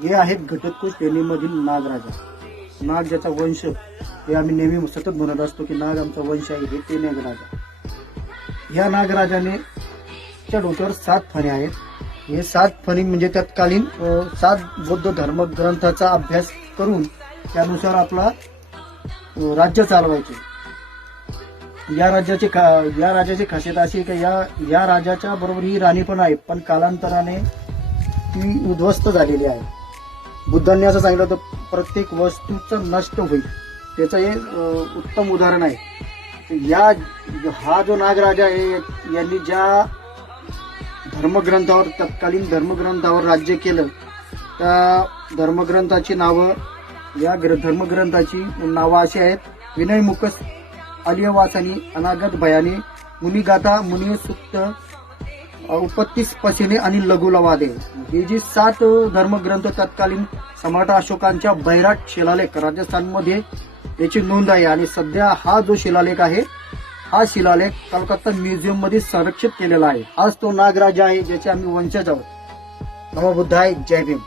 हे आहेत घटोत्कच श्रेणीमधील नागराजा. नाग ज्याचा वंश, हे आम्ही नेहमी सतत म्हणत असतो की नाग आमचा वंश आहे, हे ते नागराजा. या नागराजाने च्या डोक्यावर 7 फणी आहेत. हे 7 फणी म्हणजे तत्कालीन 7 बौद्ध धर्मग्रंथाचा अभ्यास करून त्यानुसार आपला राज्य चालवायचे. या राजाची खासियत अशी आहे की या राजाच्या बरोबर ही राणी पण आहे, पण कालांतराने ती उद्ध्वस्त झालेली आहे. बुद्धांनी असं सांगितलं होतं, प्रत्येक वस्तूचं नष्ट होईल. त्याचं हे उत्तम उदाहरण आहे. हा जो नागराजा आहे यांनी ज्या तत्कालीन धर्मग्रंथावर राज्य केलं, त्या धर्मग्रंथाची नावं धर्मग्रंथाची नावं अशी आहेत: विनयमुखस, आलियवासनी, अनागत भयानी, मुनिगाथा, मुनिसुक्त, उपत्तिस्पशिनी आणि लघुलवादे. ही जी 7 धर्मग्रंथ तत्कालीन सम्राट अशोकांच्या बैराट शिलालेख राजस्थानमध्ये याची नोंद आहे. आणि सध्या हा जो शिलालेख आहे, हा शिलालेख कलकत्ता म्युझियम मध्ये संरक्षित केलेला आहे. हाच तो नागराजा आहे ज्याचे आम्ही वंशज आहोत. नमो बुद्धाय. जय भीम.